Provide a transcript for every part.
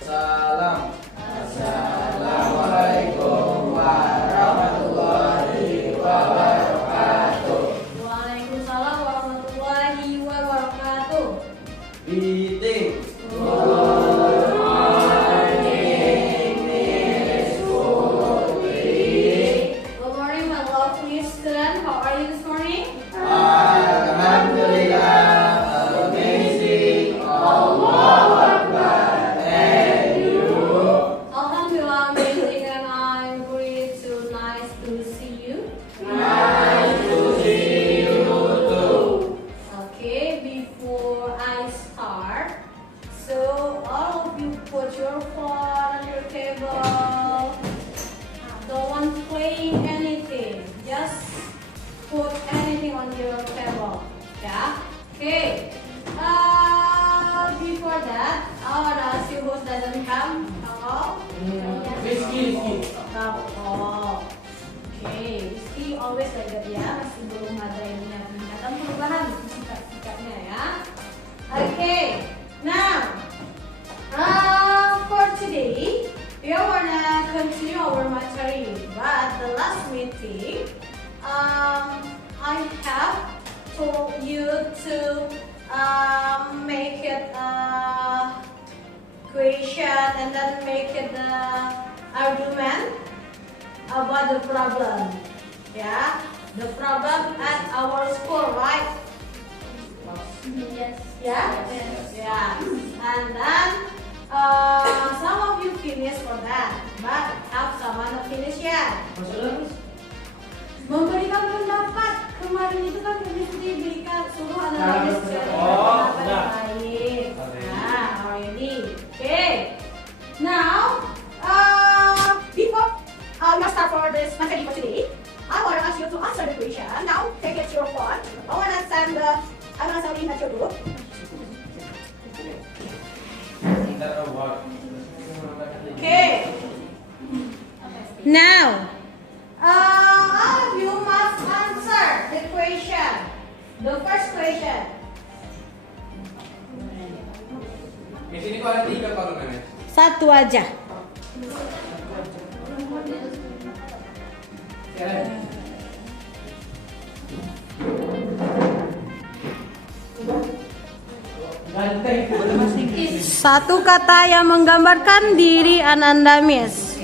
Salam. Assalamualaikum warahmatullahi wabarakatuh. Waalaikumsalam warahmatullahi wabarakatuh. Meeting. Good morning, my lovely student. How are you this morning? Alhamdulillah, amazing, Allahu Akbar, and you. Alhamdulillah, amazing, and I'm really so nice to see you. Nice to see you too. Okay, before I start, so all of you put your phone on your table. Don't want playing anything. Just put anything on your table. Yeah. Okay. Before that, I wanna ask you who doesn't come. Hello. Rizky. Oh. Okay. Rizky always like that ya. Masih belum ada ini ya peningkatan perubahan sikap-sikapnya ya. Okay. Now, for today, we are gonna continue our material. But the last meeting, I have told you to make it a question and then make it the argument about the problem. Yeah, the problem at our school, right? Yes. Yeah? Yeah. And then some of you finish for that, but have someone not finish yet. Memberikan pendapat kemarin itu kan bisa diberikan suruh analisis pendapat yang baik. Nah, already. Okay. Now, before we start for this material for today, I want to ask you to answer the question. Now, take it your phone. I want to send it at your group. Okay. Now, all of you must answer the question. The first question. Di sini kok ada 3 kolomnya? Satu aja. Satu kata yang menggambarkan diri Ananda Miss.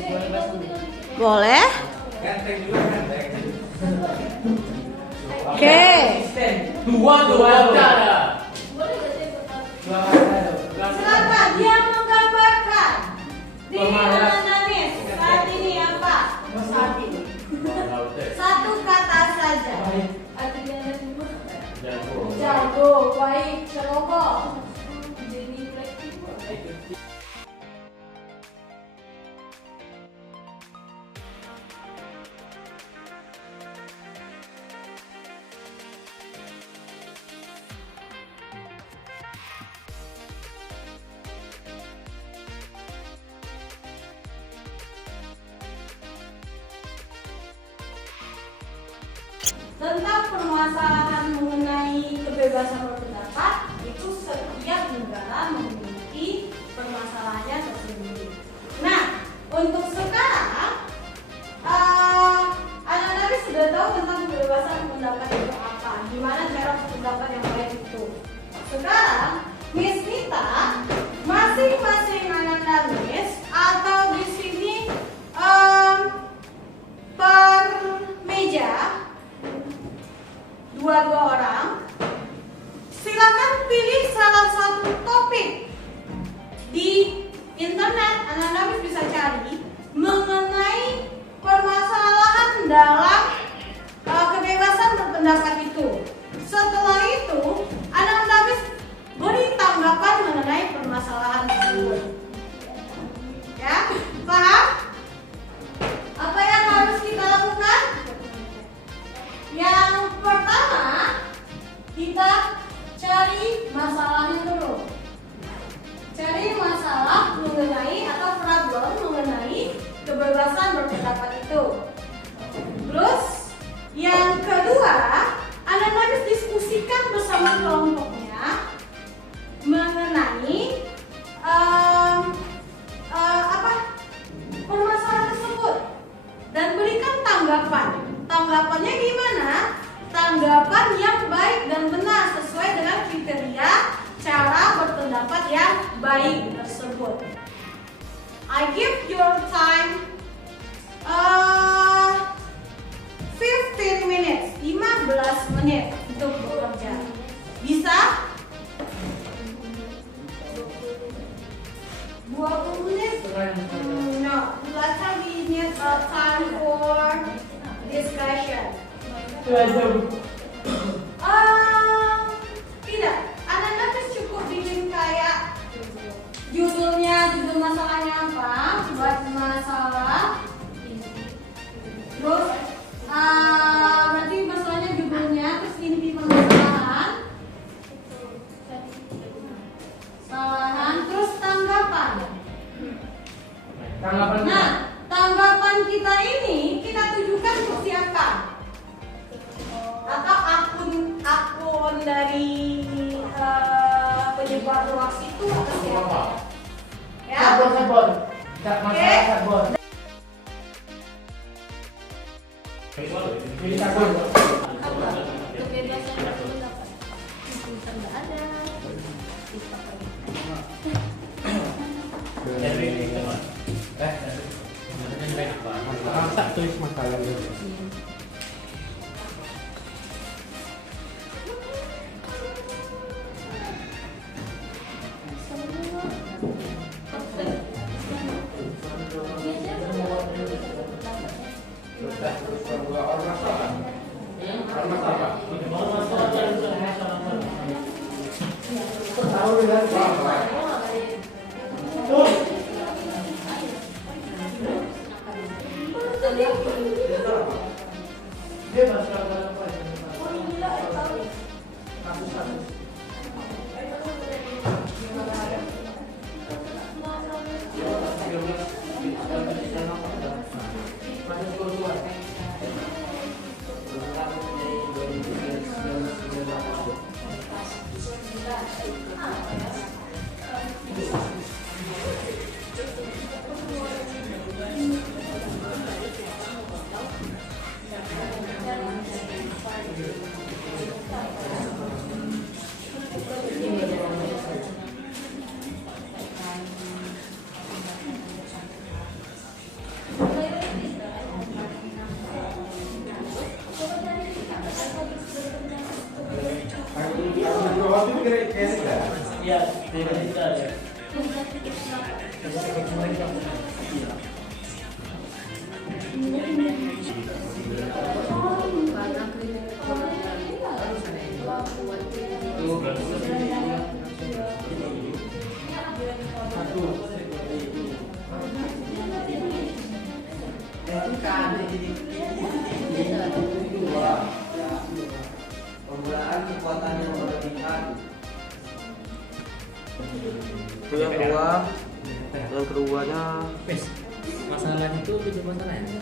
Boleh? Ganteng juga ganteng. Oke. Dua ada. Silakan dia menggambarkan diri Ananda Miss saat ini apa? Saat ini. Satu kata saja. Jago, baik, ceroboh. Tentang permasalahan mengenai kebebasan berpendapat, itu setiap negara memiliki permasalahannya tersendiri. Nah, untuk sekarang, anak-anak sudah tahu tentang kebebasan berpendapat itu apa, gimana cara berpendapat yang baik itu. Sekarang, Miss Nita, masing-masing anak-anak Miss atau di sini per meja. Dua-dua orang, silakan pilih salah satu topik di internet. Anak-anak bisa cari mengenai permasalahan dalam kebebasan berpendapat itu. Setelah itu, anak-anak beri tanggapan mengenai permasalahan tersebut. tanggapan. Tanggapannya gimana? Tanggapan yang baik dan benar sesuai dengan kriteria cara berpendapat yang baik tersebut. I give your time 15 minutes, 15 menit untuk bekerja. Bisa? 20 menit? No, later we need time for discussion. Tidak, anak-anak cukup bikin kayak judul masalahnya apa? Buat masalah. Terus nanti masalahnya judulnya, terus inti permasalahan, terus tanggapan. Nah, tanggapan kita ini kita tujukan untuk siapa? Atau akun dari penyebar hoax itu atau siapa? Ya. Sabon. Oke. Jadi sabon. Kebebasan berpendapat. Bisa nggak ada. Bisa pergi. Tulis masalahnya. Iya, Penggunaan kekuatan yang berlebihan. Yang keduanya masalah itu masalahnya.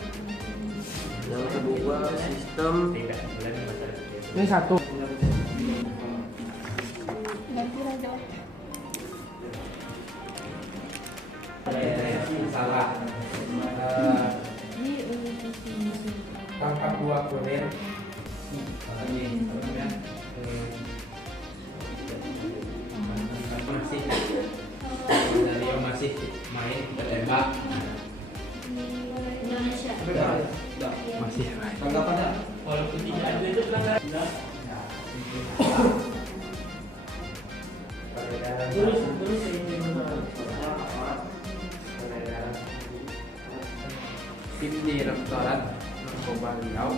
yang kedua sistem Ini satu. Salah. Tangkap buah kurir. Masih main bertembak. Indonesia. Masih. Tanggapannya? Walaupun tidak ada itu pelanggaran. Terus ini benar. Tim Direktorat Narkoba Riau.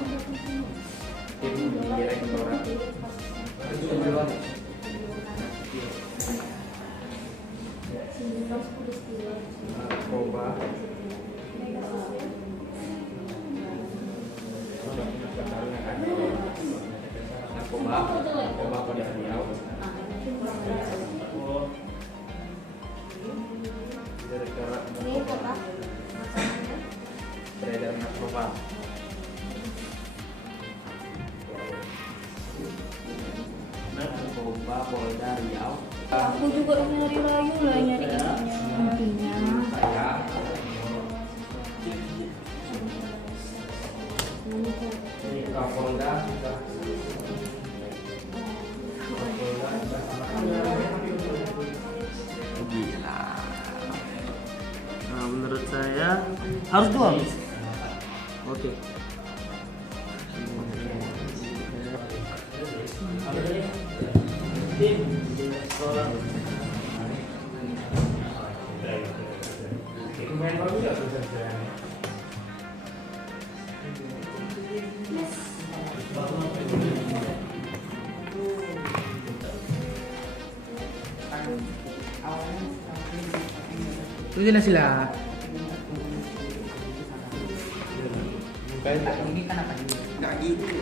Tim Direktorat Narkoba Narkoba Polda Riau. Direktorat Narkoba Beredar Narkoba. Narkoba Polda Riau. Aku juga nyari layu lah, nyari intinya. Saya Ini Kapolda sudah. Gila. Nah, menurut saya harus dua. Oke. Lumayan bagus ya tulisan. Tulisin na sila. Ini kan apa ini? Nggak gitu.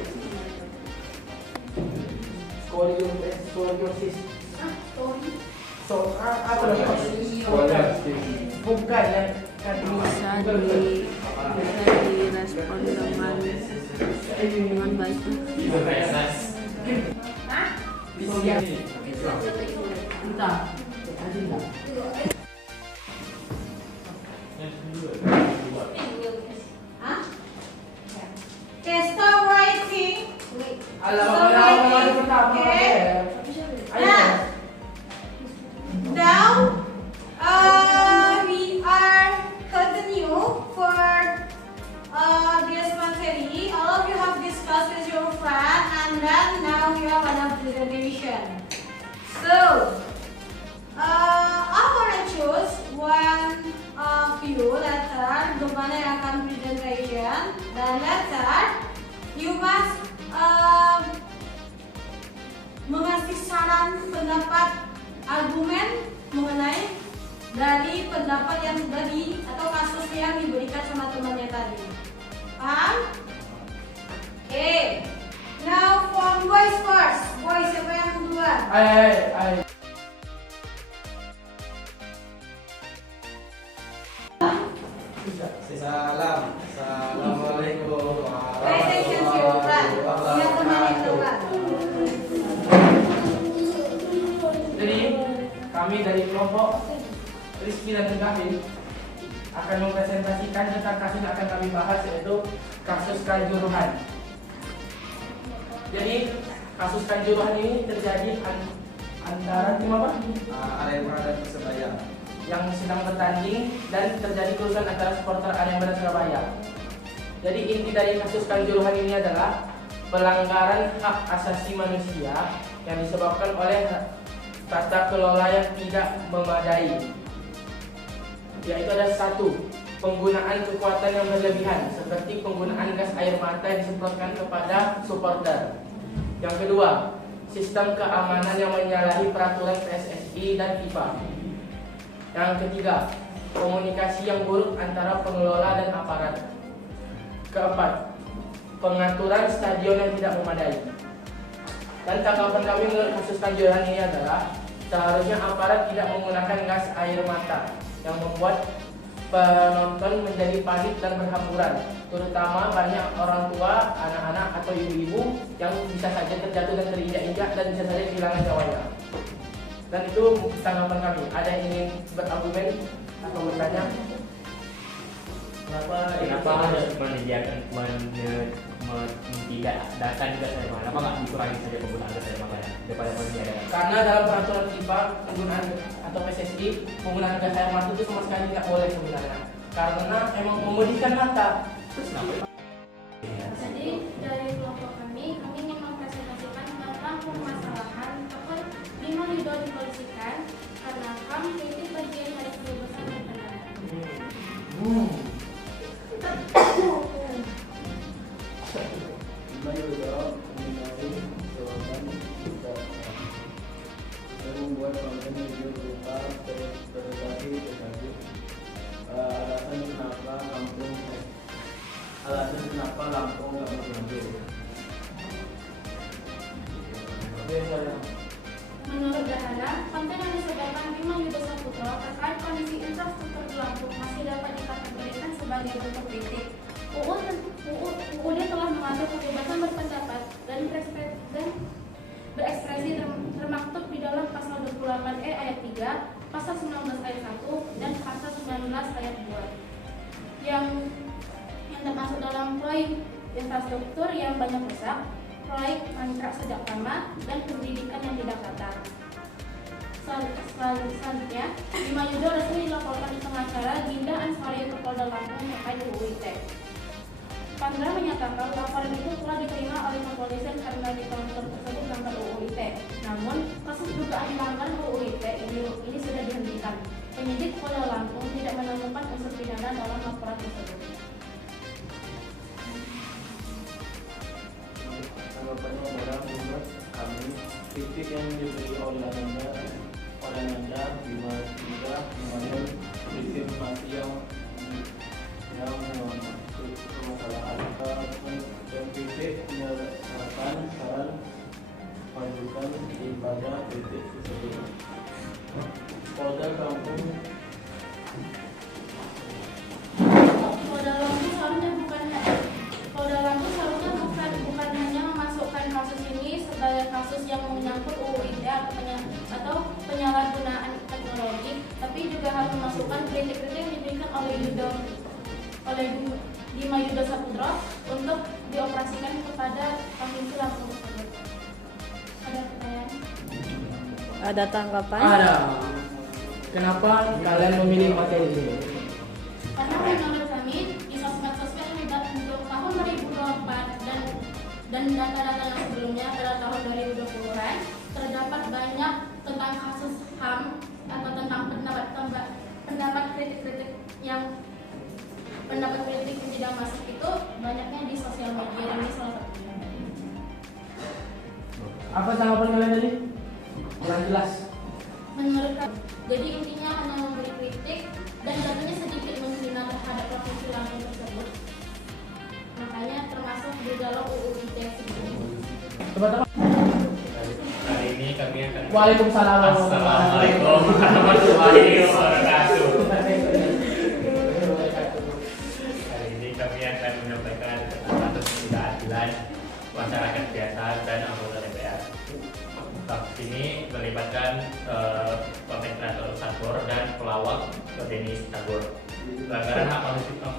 Scoliosis. Apa Scoliosis. Bukan yang Bisa direspon dengan baik. Entah. Hah? Okay, stop writing. Now, we are continue for this material. All of you have discussed with your friend, and then now we have another presentation. So, I'm gonna choose one few letter, the mana yang akan presentation, dan letter you must mengasih saran, pendapat, argumen mengenai dari pendapat yang sudah atau kasus yang diberikan sama temannya tadi. Paham? Okay. Now for boys first. Boys, siapa yang duluan? Ay. Salam. Assalamualaikum Pay attention to your friend. Lihat teman yang depan. Jadi kami dari kelompok Rizky dan Gavin akan mempresentasikan tentang kasus yang akan kami bahas, yaitu kasus Kanjuruhan. Jadi kasus Kanjuruhan ini terjadi antara tim apa? Arema dan Persebaya. Yang sedang bertanding dan terjadi kerusuhan antara supporter Arema dan Surabaya. Jadi inti dari kasus Kanjuruhan ini adalah pelanggaran hak asasi manusia yang disebabkan oleh tata kelola yang tidak memadai. Yaitu ada satu, penggunaan kekuatan yang berlebihan seperti penggunaan gas air mata yang disemprotkan kepada supporter. Yang kedua, sistem keamanan yang menyalahi peraturan PSSI dan FIFA. Yang ketiga, komunikasi yang buruk antara pengelola dan aparat. Keempat, pengaturan stadion yang tidak memadai. Dan tanggapan kami menurut kasus Kanjuruhan ini adalah seharusnya aparat tidak menggunakan gas air mata yang membuat penonton menjadi panik dan berhamburan, terutama banyak orang tua, anak-anak atau ibu-ibu yang bisa saja terjatuh dan terinjak-injak dan bisa saja kehilangan nyawanya. Dan itu tanggapan kami. Ada yang ingin berargumen atau bertanya? Kenapa harus menyediakan tidak datang gas air mata? Kenapa nggak dikurangi saja penggunaan gas air mata daripada menyediakan? Karena dalam peraturan FIFA penggunaan atau PSSI penggunaan gas air mata itu sama sekali tidak boleh sebenarnya. Karena emang memedihkan mata. Terus kenapa? Jadi dari kelompok kami ingin mempresentasikan tentang permasalahan apa lima lidah dipolisikan karena kami kritik bagian dari kebebasan berpendapat. Membuat konten video berupa terkait alasan kenapa Lampung nggak mau maju. Menurut Dahana, konten yang disebarkan Bima Yudha Saputra terkait kondisi infrastruktur di Lampung masih dapat dikategorikan sebagai bentuk kritik. UUD telah mengatur kebebasan berpendapat dan berekspresi termaktub di dalam pasal 28E ayat 3, pasal 19 ayat 1, dan pasal 19 ayat 2 yang termasuk dalam infrastruktur yang banyak rusak, proyek mangkrak sejak lama, dan pendidikan yang tidak rata. Selanjutnya, Bima Yudo resmi dilaporkan di pengacara Ginda Ansari ke Polda Lampung terkait UU ITE. Pandra menyatakan laporan itu telah diterima oleh kepolisian karena di kantor tersebut melanggar UU ITE. Namun, kasus dugaan melanggar UU ITE ini sudah dihentikan. Penyidik Polda Lampung tidak menemukan unsur pidana dalam laporan tersebut. Tanggapannya adalah menurut kami kritik yang diberi oleh Anda Bima juga mengandung diskriminasi yang memaksud permasalahan dan kritik menyatakan saran majukan pada kritik tersebut. Polda Lampung bukan hanya memasukkan kasus ini sebagai kasus yang menyangkut UU ITE atau penyalahgunaan teknologi, tapi juga harus memasukkan kritik-kritik yang diberikan oleh Bima Yudo Saputro untuk dioperasikan kepada Provinsi Lampung tersebut. Ada pertanyaan? Ada tanggapan? Ada. Kenapa kalian memilih materi ini? Karena menurut kami di sosmed-sosmed untuk tahun 2024 dan data-data yang sebelumnya pada tahun 2020-an terdapat banyak tentang kasus HAM atau tentang pendapat kritik yang tidak masuk itu banyaknya di sosial media dan di salah satunya. Apa tanggapan kalian tadi? Kurang jelas. Menurut kami, jadi intinya hanya memberi kritik dan datanya sedikit menghina terhadap Provinsi Lampung tersebut. Makanya termasuk di dalam UU ITE sendiri. Teman-teman. Kali ini kami akan Waalaikumsalam. Assalamualaikum warahmatullahi wabarakatuh. Kali ini kami akan menyampaikan tentang ketidakadilan masyarakat biasa dan anggota DPR. Kasus ini melibatkan konten kreator Sakur dan pelawak Denis Tagor. Pelanggaran hak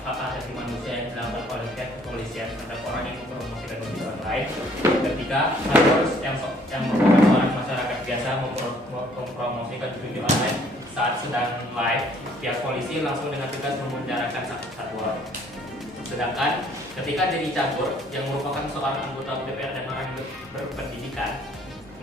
asasi manusia yang dilakukan oleh pihak kepolisian terhadap orang yang mempromosikan media online ketika Tagor yang merupakan seorang masyarakat biasa mempromosikan video online saat sedang live, pihak polisi langsung dengan tegas memenjarakan Tagor. Sedangkan ketika Denis Tagor yang merupakan seorang anggota DPR dan orang yang berpendidikan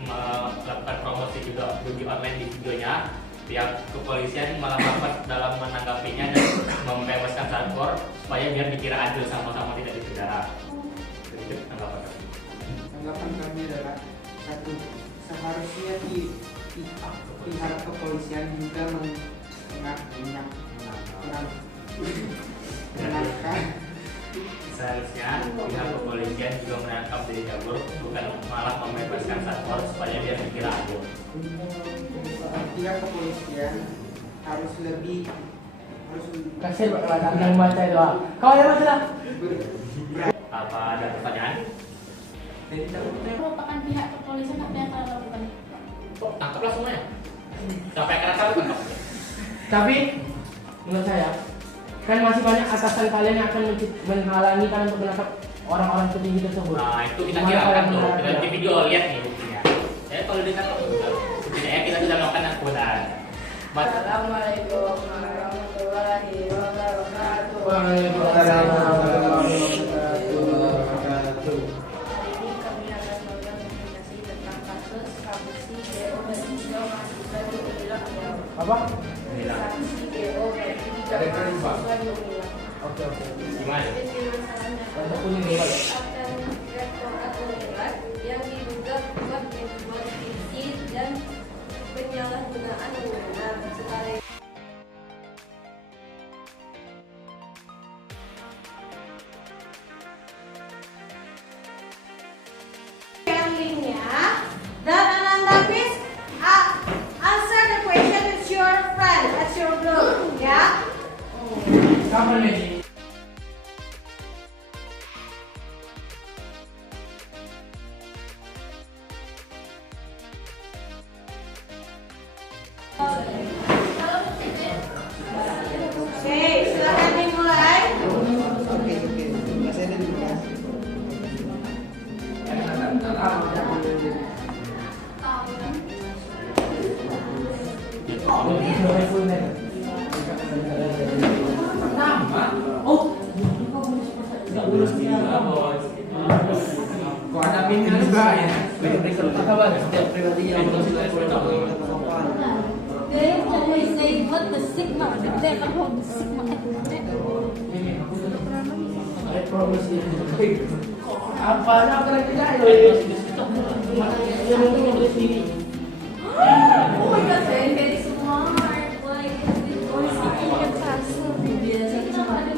melakukan promosi juga judi online di videonya, pihak kepolisian malah lambat dalam menanggapinya dan membebaskan Tagor supaya biar dikira adil sama-sama tidak dipenjara. Jadi tanggapan kami. Tanggapan kami adalah satu, seharusnya pihak kepolisian juga menangkan Seharusnya pihak kepolisian juga menangkap Denis Tagor, bukan malah membebaskan Tagor supaya biar dikira adil. Pihak kepolisian harus Kasih yang baca doa. Kau yang baca lah. Apa ada pertanyaan? Merupakan pihak kepolisian apa yang kalian lakukan? Tangkaplah semuanya. Siapa yang kena tangkap? Tapi menurut saya kan masih banyak atasan kalian yang akan menghalangi kalian untuk menangkap orang-orang petinggi tersebut. Nah itu kita kirakan tuh, kita di video lihat nih buktinya. Jadi kalau ditangkap setidaknya kita bisa melakukan akutan. Assalamualaikum warahmatullahi wabarakatuh. Waalaikumsalam. Hari ini kami akan memberikan informasi tentang kasus Saksi GO dan Tiga mahasiswa di Umilang Riau. Apa? Saksi GO dan Tiga mahasiswa di Umilang. Oke. Gimana? Untuk kuning nih, Akan Rektorat Umilang yang diduga kuat membuat izin dan penyalahgunaan wewenang sekali. Then Ananda, please answer the question with your friend at your group. Yeah. kapan nih? Oke, silakan dimulai. Oke. Masih ada di kelas. Kok ada pinnya juga ya? Setiap pribadi yang They always say what the sigma, they are the sigma. I promise you. Apa nak kena kerja itu? Dia mungkin boleh sendiri. Oh my god, very smart. Like, always thinking of fast. Biasa kita ada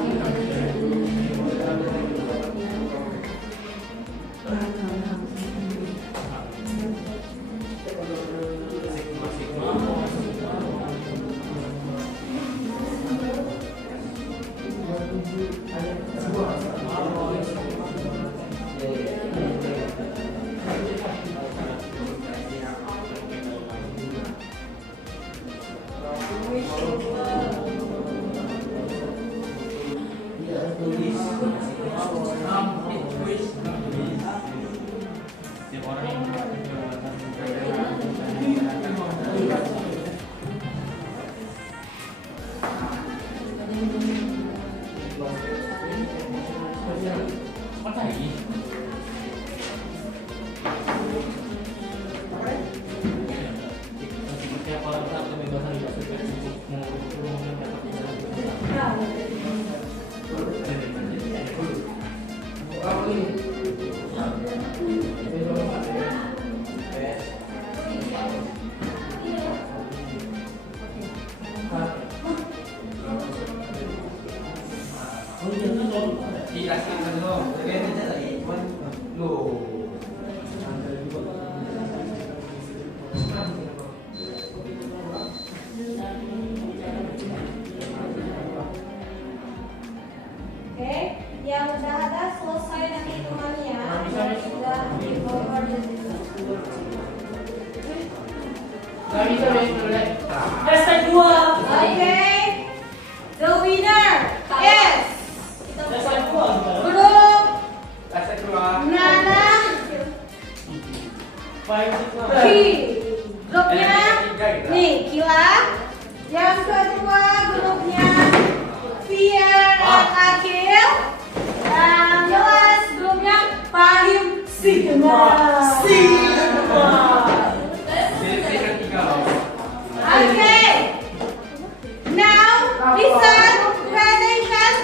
Oke, yang udah ada selesai nanti hitungannya. Sudah di forward dan Gak bisa boleh. Hashtag 2. Oke, the winner is Hashtag 2. grup Hashtag 2. Nana Ki. Grupnya nih Kila. Yang kedua grupnya Fia dan Akil. Dan jelas grupnya Fahim Sigma. Okay. Now listen. Pay attention.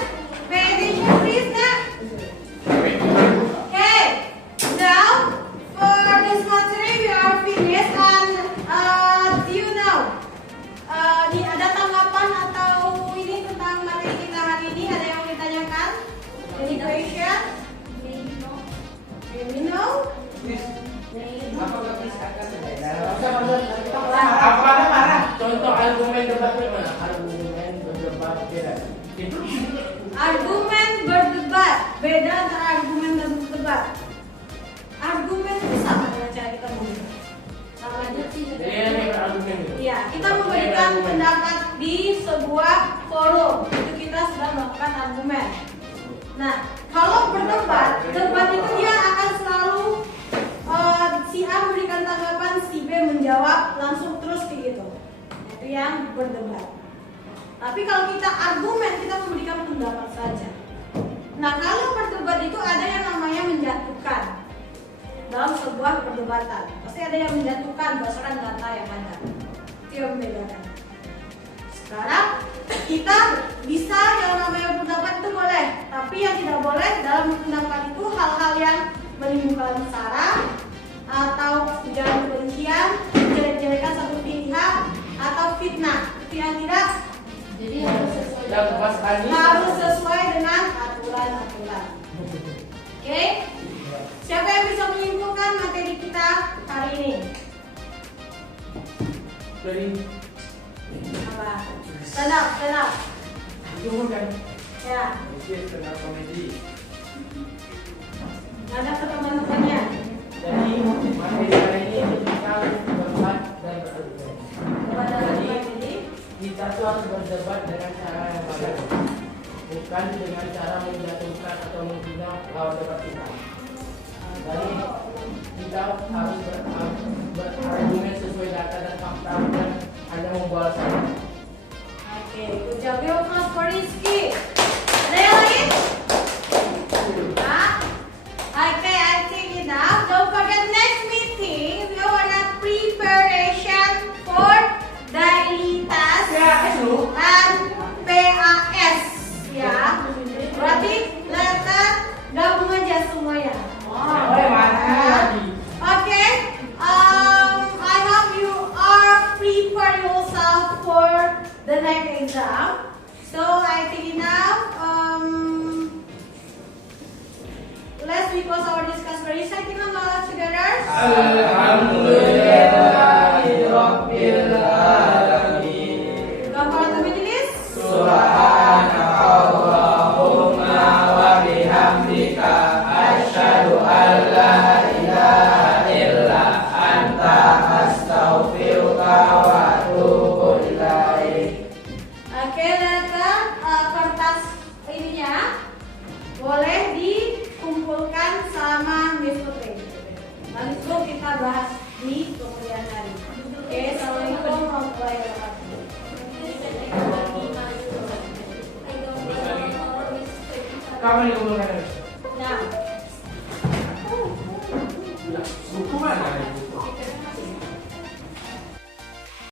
Pay attention, please. Now. Okay. Now for this material we are finished and you know ini ada tanggapan atau ini tentang materi kita hari ini, ada yang mau ditanyakan? Any question? Maybe no? Apa marah? Contoh argumen debatnya mana? Argumen berdebat beda. Argumen berdebat beda antara argumen dan berdebat. Argumen itu sama dengan cara kita ngomong. Sama aja sih. Jadi yang berargumen gitu. Iya, kita memberikan pendapat di sebuah forum. Itu kita sudah melakukan argumen. Nah, kalau berdebat, debat itu dia akan selalu si A memberikan tanggapan, si B menjawab langsung terus kayak gitu. Itu yang berdebat. Tapi kalau kita argumen, kita memberikan pendapat saja. Nah, kalau berdebat itu ada yang namanya menjatuhkan dalam sebuah perdebatan. Pasti ada yang menjatuhkan berdasarkan data yang ada. Itu yang membedakan. Sekarang kita bisa yang namanya pendapat itu boleh, tapi yang tidak boleh dalam pendapat itu hal-hal yang menimbulkan sara atau ujaran kebencian, jelek-jelekan satu pihak atau fitnah. Itu yang tidak. Jadi harus sesuai Harus sesuai dengan aturan-aturan. Oke? Siapa yang bisa menyimpulkan materi kita hari ini? Dari Apa? Stand up, stand up. kan? Ya, Stand-up comedy. ada ke teman-temannya. Jadi materi hari ini kita berdebat dan berargumen. Kepada teman ini. Kita tuh harus berdebat dengan cara yang baik, bukan dengan cara menjatuhkan atau menghina lawan debat kita. Jadi kita harus berargumen sesuai data dan fakta, bukan hanya membual saja. Oke, good job. Yuk, Mas Rizky. Ada yang lain? we close our discussion by reciting aloud together. Alhamdulillahirabbil alamin. Ghafaratul majlis. Subhanakallahumma wa bihamdika asyhadu an la ilaha illa anta astaghfiruka wa atubu ilaik. Oke, data kertas ininya boleh dikumpulkan sama Miss Putri. Nanti kita bahas di kemudian hari. Oke, assalamualaikum warahmatullahi wabarakatuh. Kapan dikumpulkan? Nah, Buku mana?